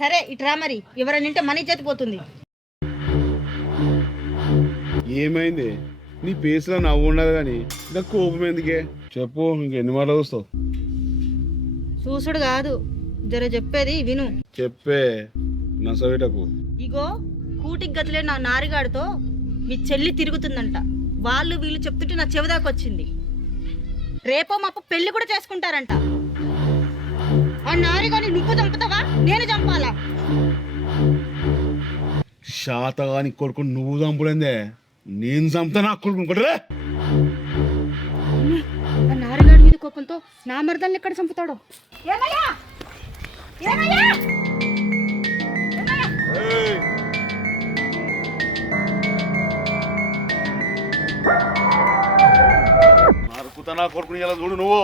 సరే ఇట్రా మరి ఎవరైనా నింటే మనీ చేతిపోతుంది. ఏమైంది? నీ పేసులో నవ్వు ఉండదు కానీ ఇంకా కోపం ఎందుకే? చెప్పు, ఇంకెన్ని మాటలు చూస్తావు? చూసుడు కాదు, జర చెప్పేది విను. చెప్పే నసవేటకు. ఇగో కూటికి గతిలే నా నారిగాడితో మీ చెల్లి తిరుగుతుందంట. వాళ్ళు వీళ్ళు చెప్తుంటే నా చెవిదాకొచ్చింది. రేపో మాప పెళ్లి కూడా చేసుకుంటారంట. ఆ నారిగాడిని నువ్వు చంపుతావా నేను చంపాలా? శాతగాని కొడుకు నువ్వు చంపులేందే, నేను చంపుతా నా కొడుకు కొట్టరే. ఆ నారిగాడి మీద కోపంతో నా మరదల్ని ఎక్కడ చంపుతాడో. ఏమయ్యా ఏమయ్యా నరుకుతా నా కొడుకుని ఎలా చూడు నువ్వు.